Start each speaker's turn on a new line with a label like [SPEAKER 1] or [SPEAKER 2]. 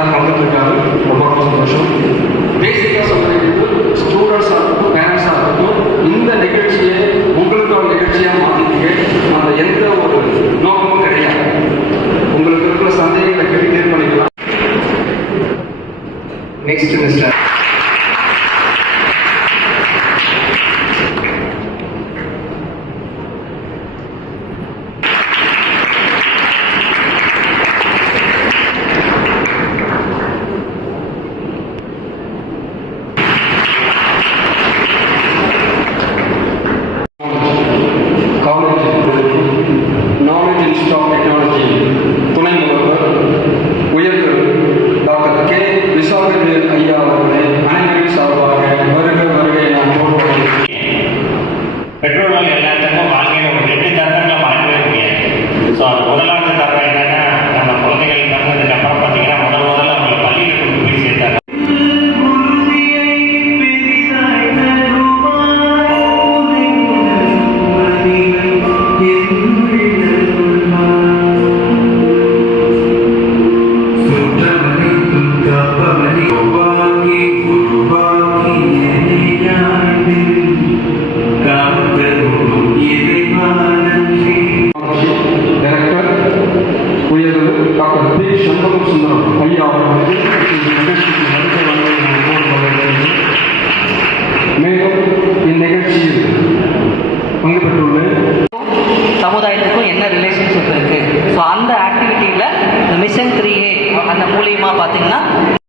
[SPEAKER 1] எல்லாரும் கலந்துருக்காங்க ரொம்ப ரொம்ப சந்தோஷம் பேசிக்காக சொல்கிறது ஸ்டூடெண்ட்ஸாக இருக்கட்டும் பேரண்ட்ஸாக இருக்கட்டும் இந்த நிகழ்ச்சியை உங்களுக்கு ஒரு நிகழ்ச்சியாக மாற்றிக்க அந்த எந்த ஒரு நோக்கமும் கிடையாது. உங்களுக்கு இருக்கிற சந்தேகங்களை கேட்டு தீர்மானிக்கலாம் next mister strong doctor P Shanmugam Sundaram ஐயா மேலும் இந்நிகழ்ச்சியில் பங்கு பெற்றுள்ள
[SPEAKER 2] சமுதாயத்துக்கும் என்ன ரிலேஷன்ஷிப் இருக்கு? ஸோ அந்த ஆக்டிவிட்டியில் மிஷன் த்ரீ ஏ அந்த மூலியமா பார்த்தீங்கன்னா